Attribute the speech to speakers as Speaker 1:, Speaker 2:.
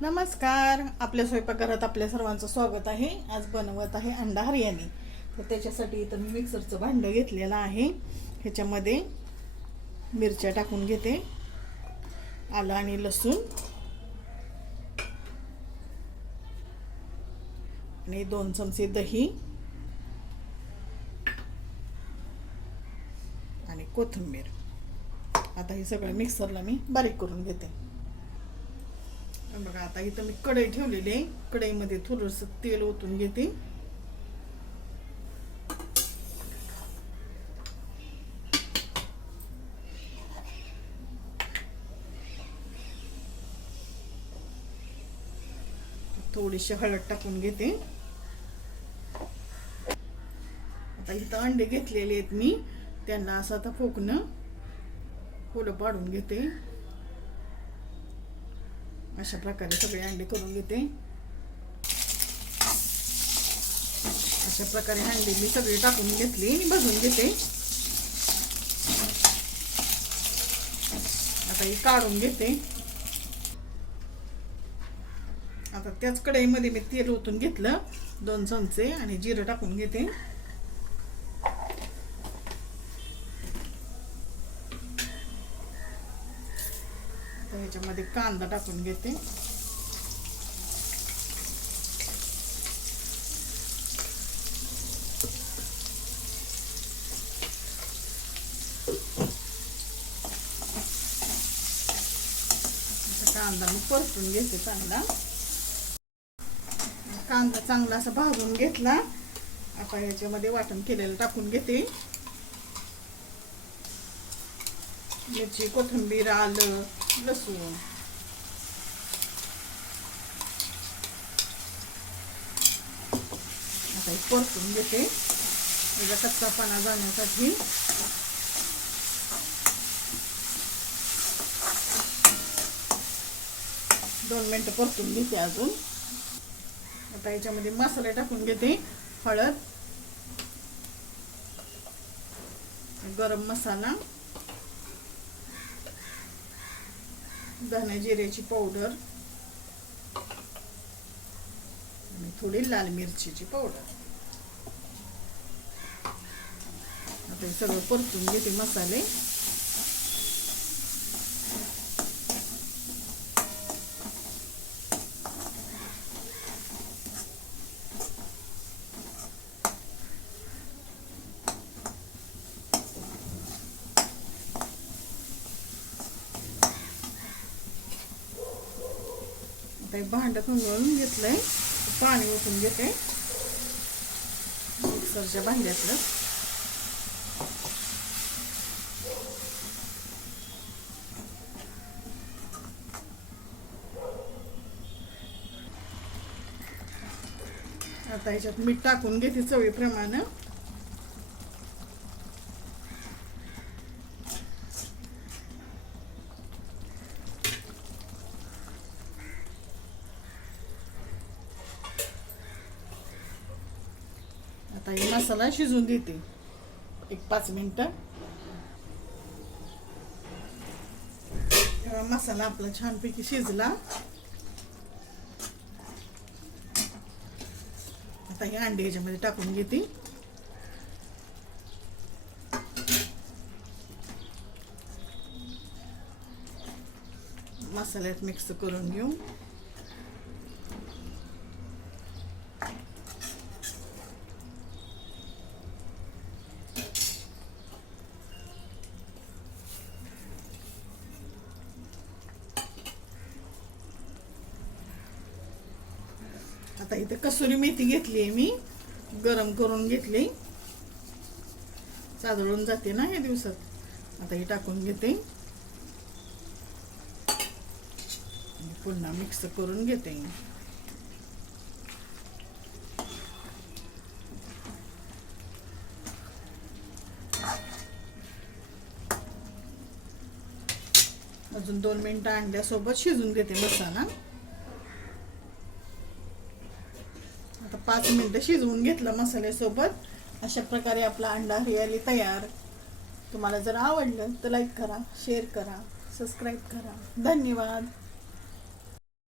Speaker 1: नमस्कार. आपल्या स्वयंपाकघरात आपल्या सर्वांचं स्वागत आहे. आज बनवत आहे अंडा हरियाणी. तर त्याच्यासाठी इथं मी मिक्सरचं भांडं घेतलेलं आहे. ह्याच्यामध्ये मिरच्या टाकून घेते. आलं आणि लसूण. आणि दोन चमचे दही. आणि कोथिंबीर. आता हे सगळं मिक्सरला मी बारीक करून घेते. बघा आता इथं मी कढई ठेवलेली आहे. कढईमध्ये थोडंसं तेल ओतून घेते. थोडीशी हळद टाकून घेते. आता इथं अंडे घेतलेले आहेत मी. त्यांना असं आता फोकणं फुलं पाडून घेते. अशा प्रकारे सगळे अंडे करून घेते. अशा प्रकारे अंडे मी सगळे टाकून घेतली आणि भाजून घेते. आता ही काढून घेते. आता त्याच कढईमध्ये मी तेल ओतून घेतलं दोन चमचे आणि जिरं टाकून घेते. आता कांदा टाकून घेते. कांदा मी परतून घेते चांगला. कांदा चांगला असा भाजून घेतला. आता ह्याच्यामध्ये वाटण केलेलं टाकून घेते. मिरची कोथिंबीर आलं लसूण. आता हे परतून घेते. म्हणजे त्याचा कच्चापणा जाण्यासाठी. दोन मिनटं परतून घेते अजून. आता याच्यामध्ये मसाले टाकून घेते. हळद. गरम मसाला. धने जिऱ्याची पावडर आणि थोडी लाल मिरचीची पावडर आता हे सगळं परतून घेते मसाले. आता हे भांडं खंगळून घेतलंय. पाणी ओतून घेते मिक्सरच्या भांड्यातलं. आता ह्याच्यात मीठ टाकून घेते चवीप्रमाणे. आता हे मसाला शिजून देते एक पाच मिनटं. तेव्हा मसाला आपला छानपैकी शिजला. आता हे अंडे ह्याच्यामध्ये टाकून घेते. मसाल्यात मिक्स करून घेऊ. आता इथे कसुरी मेथी घेतली आहे मी. गरम करून घेतली. चादळून जाते ना या दिवसात. आता ही टाकून घेते. पुन्हा मिक्स करून घेते. अजून दोन मिनटं अंड्यासोबत शिजून घेते मसाला आता पाच मिनटं शिजवून घेतलं मसाल्यासोबत. अशा प्रकारे आपला अंडा हरियाली तयार. तुम्हाला जर आवडलं तर लाईक करा शेअर करा सबस्क्राईब करा. धन्यवाद.